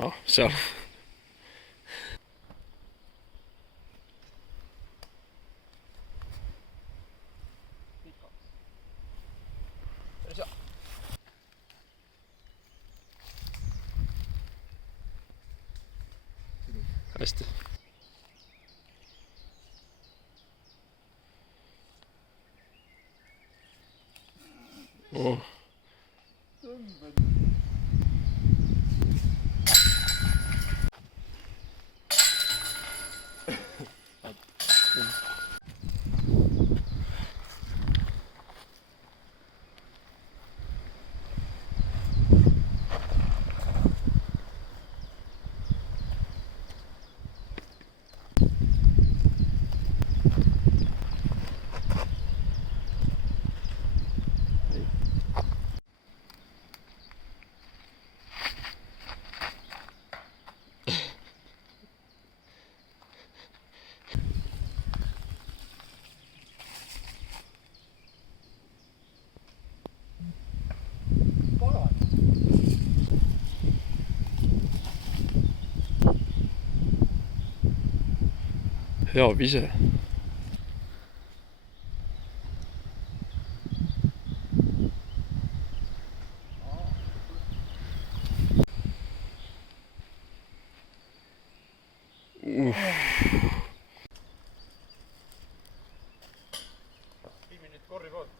noh, seal. hästi. Oh. Hea vise. Viime nüüd korri poolt.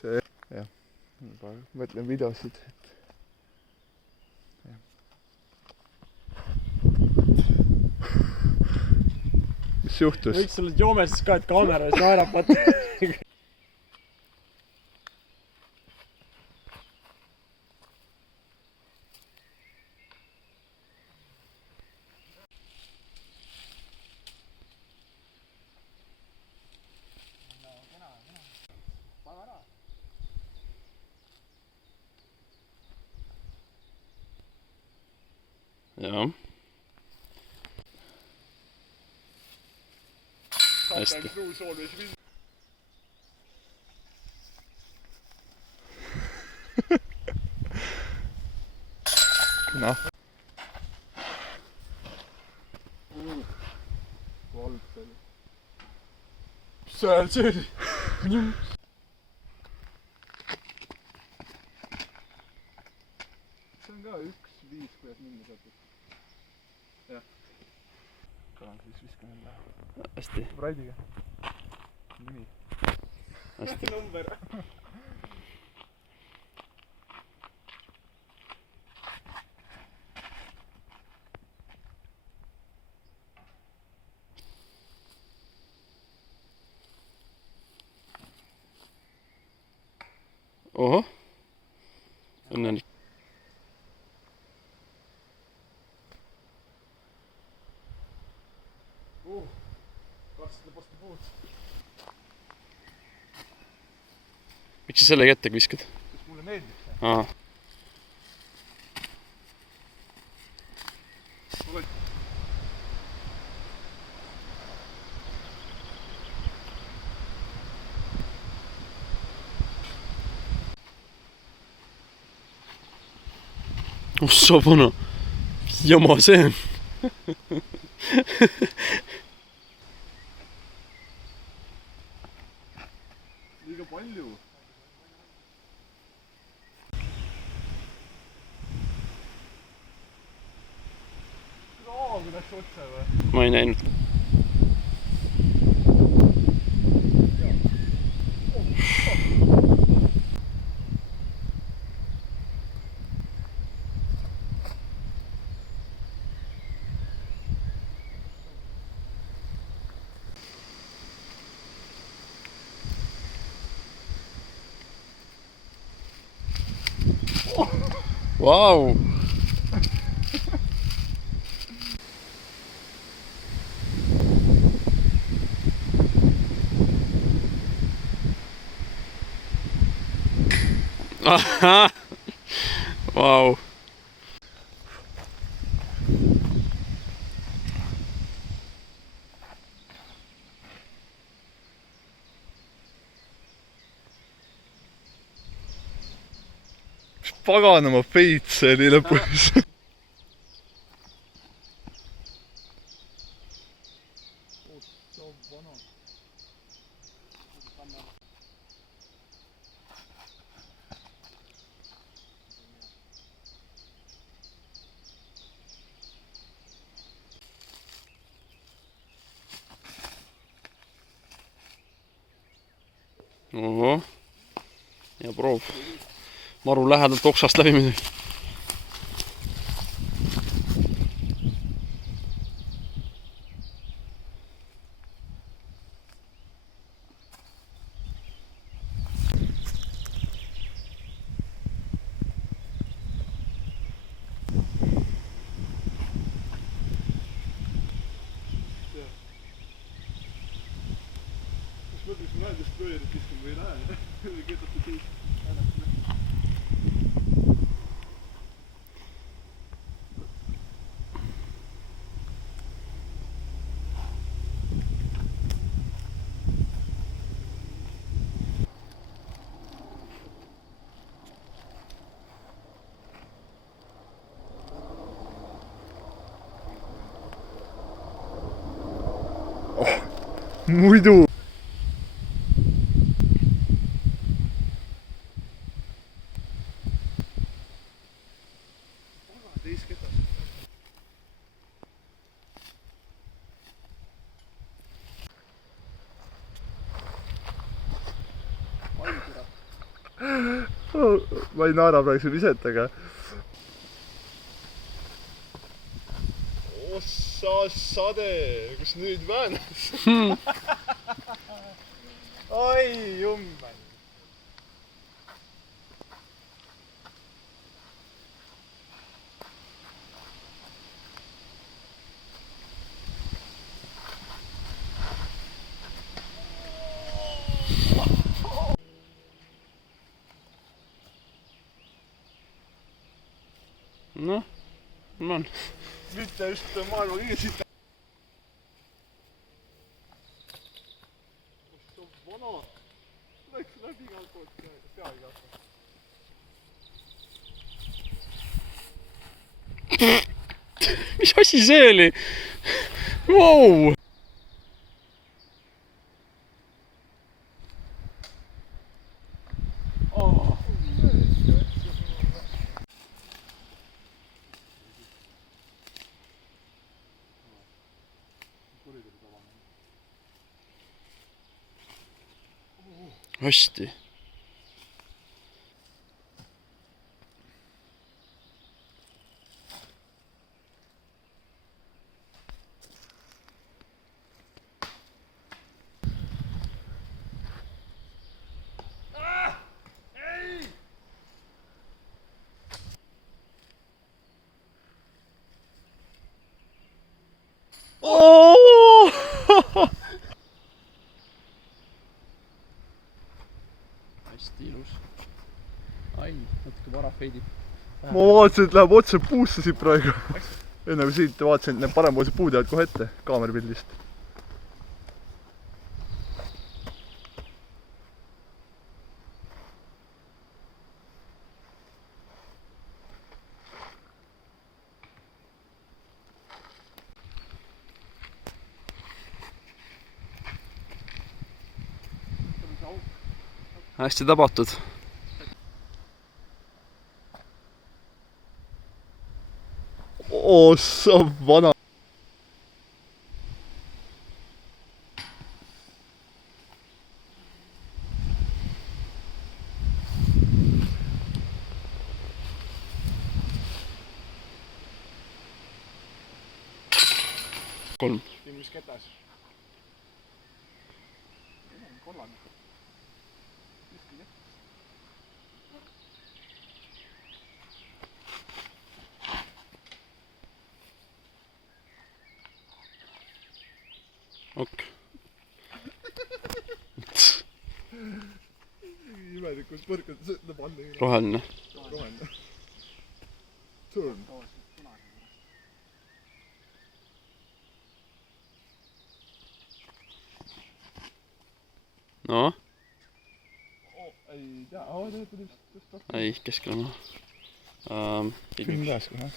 see, jah, mõtlen videosid, et jah. Mis juhtus? Võiks olla joomeses ka, et kaameras naerab, vaata. jah. hästi. noh. seal see oli. see on ka 1-5, kuidas minna saab. jah. kalan siis viskan enda. hästi. Raidiga. nimi. hästi. number. ohoh. õnnelik. Kartsid lõpuks puud. miks sa selle kätte viskad? Kas mulle meeldib see? Aa. Ossa vana, jama see on. Liiga palju. Kui läks otse või? Ma ei näinud. Vau! Ahah! Vau! Paganama peits see oli lõpus. Ohoh. Ja proov. Maru lähedalt oksast läbi midagi. Mõtlen, kas ma lähen destroyerit viskan või ei lähe. Ketate tiis. Muidu! Ma ei naera praegu su viset, aga ossa sade, kus nüüd väänas? Oi jummel. Noh, on. Mitte just maailma kõige siit. Vana. Läks läbi igalt poolt peagi hakkas. Mis asi see oli? Vau! Hästi. Oh! veidi. Ma vaatasin, et läheb otse puusse siit praegu. Enne kui siit vaatasin, et need parempoolsed puud jäävad kohe ette kaamerapildist. Hästi tabatud. Oo, sa vana. Kolm. Mis ketas? Kollane. Ok. Imelik, kus põrkad, see panna. Roheline. Roheline. Turn. No, Ei tea, ei keskele maha. Film käes kohe.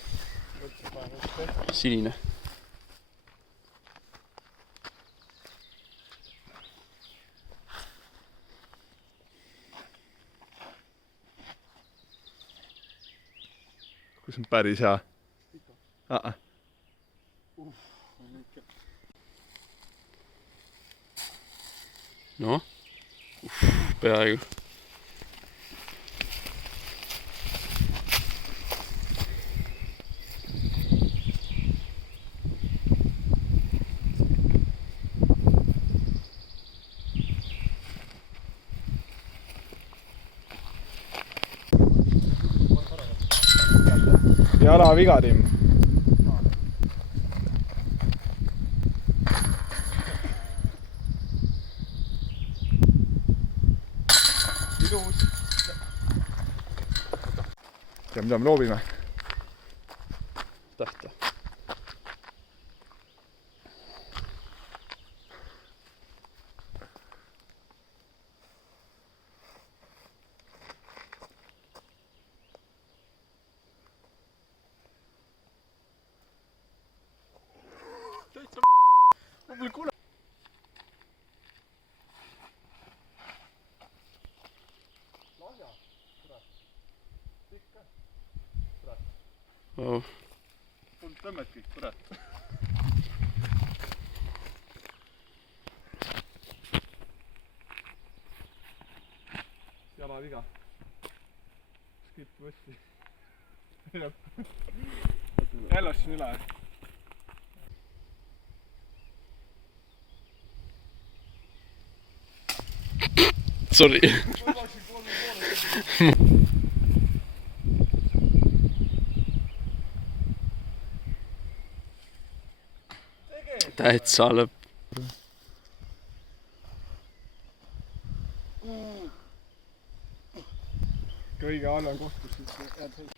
Sinine. Kus on päris hea? No, peaaegu. Jalaviga, Tim. Ilus. Ja mida me loobime? Tähte. Oh. Polnud tõmmet kõik, kurat. Jalaviga. Skipp võssi. Jällasin üle. Sorry. Täitsa lõpp. Kõige halvem koht, kus jääd seisma.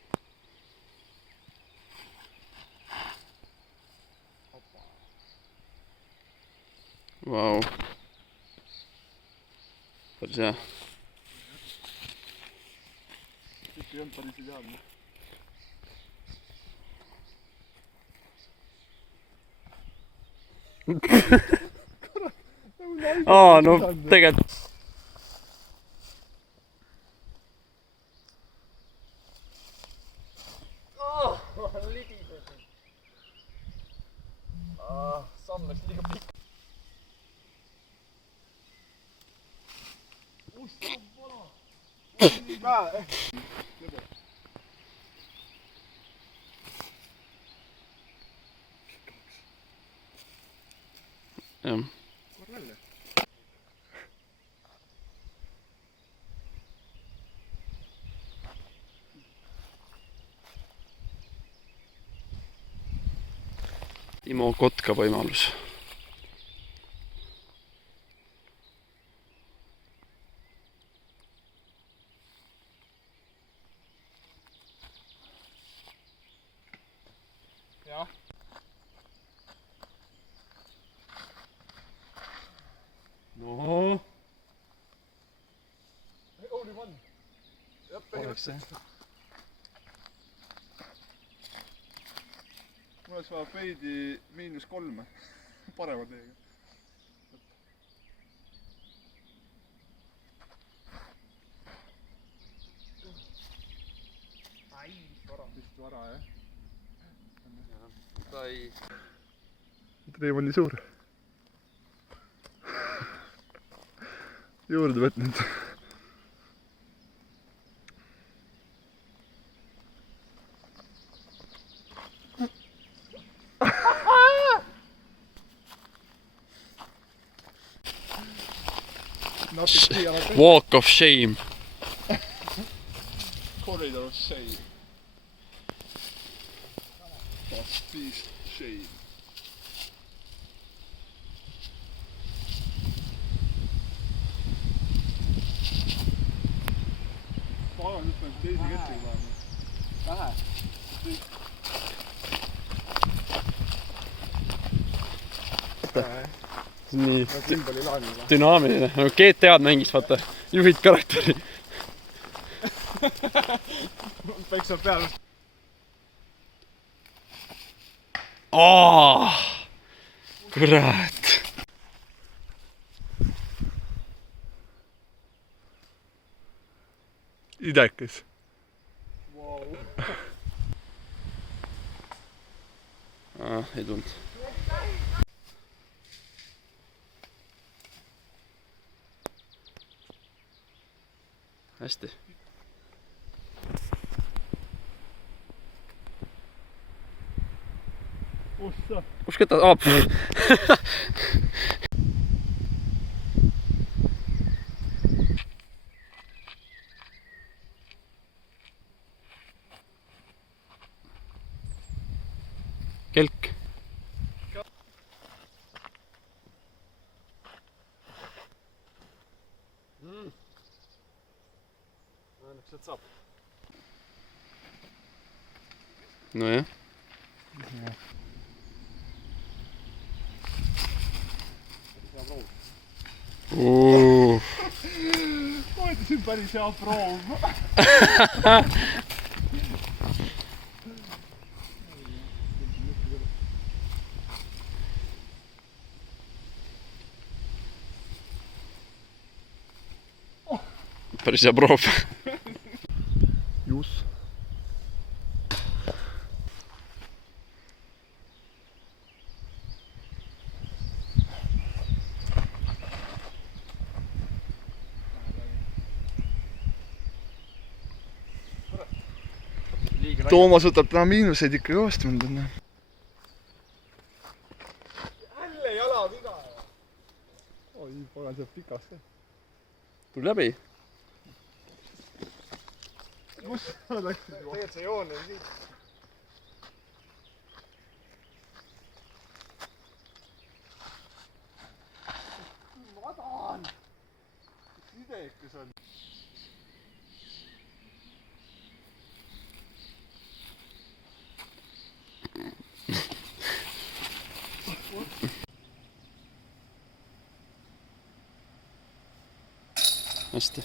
Vau. Päris hea. Siit ei olnud päris ideaalne. Aa, no tegelikult. Samm läks liiga pikk. Jah. Timo Kotka võimalus. no Only one. Jah, oleks see. mul oleks vaja veidi -3 parema teega. vist vara, jah? Ta ei... Treim on nii suur. Juurde võtnud. Walk of shame. Corridor of shame. Justice shame. Pagan, nüüd peab teisi kettegi vaadama. Nii Simboli laanile. dünaamiline. Nagu GTA-d mängis, vaata. Juhid karakteri. Peksab peal. Kurat. Idekas. Ei tulnud. Hästi. Kus keda? Kelk. Sealt saab. Nojah. Ma ütlesin päris hea proov. Päris hea proov. Juus. Toomas võtab täna miinuseid ikka kõvasti mõnda. Jälle jalaviga. Oi, pagan saab pikas ka. Tuli läbi. Kus sa läksid? Tegelikult see joon oli siit. Vadan! Mis ideekas on? Hästi.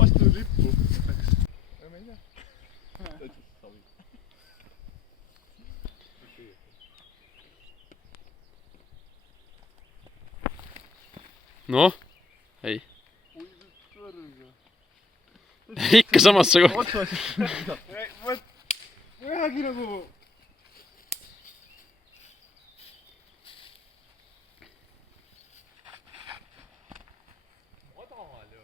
Astu lippu. Ma ei tea. Noh, ei. Ikka samasse kohta. Vähegi nagu... Madal ju.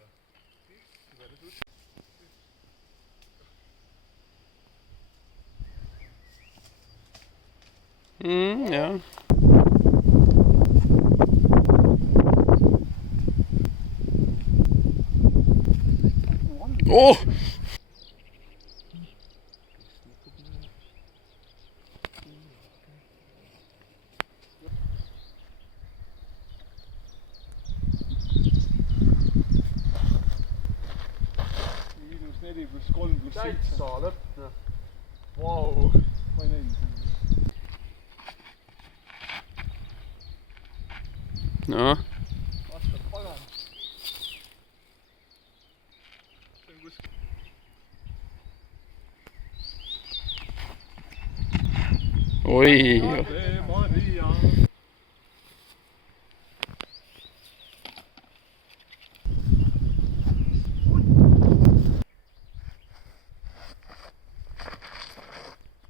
Jah. Oh! täitsa lõpp, noh. Vau. Ma ei näinud. noh, Vastab pagan. See on kuskil. oi. Ave Maria.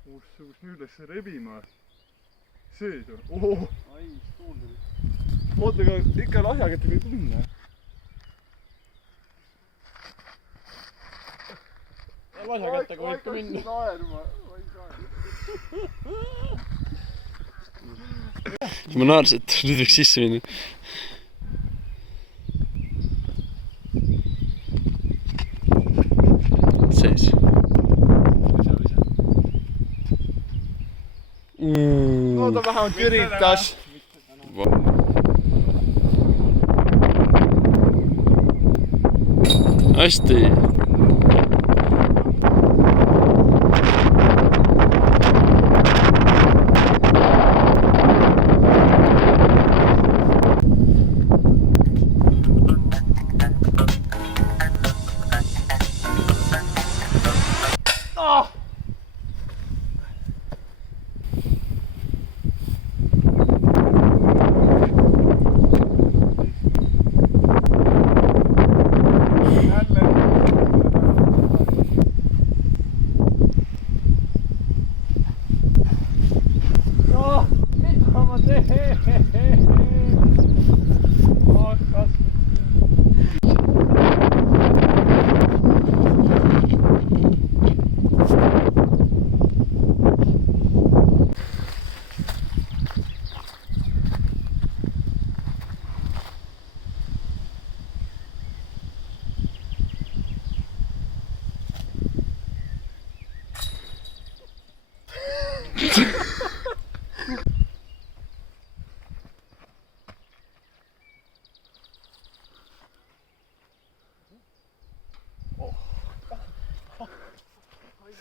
Kus nüüd läks see rebima? Sees on. Ohoh! Ai, tuul tuli. Oota, aga ikka lahjakette võib minna. Lahjakättega võib ka minna. Naerma. Ma ei saa. ma naersin, et nüüd võiks sisse minna. Sees. No ta vähemalt üritas. hästi.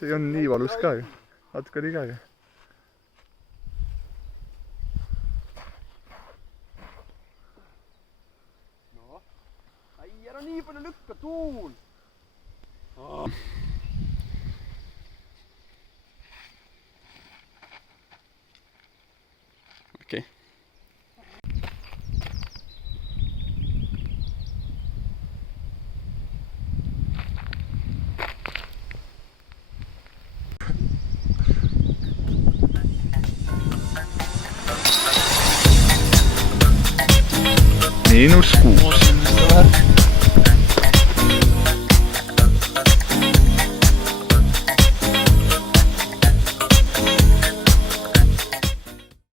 See on nii valus ka ju. Natuke oli ka ju. No. Ai, ära nii palju lükka, tuul! Okei. -6.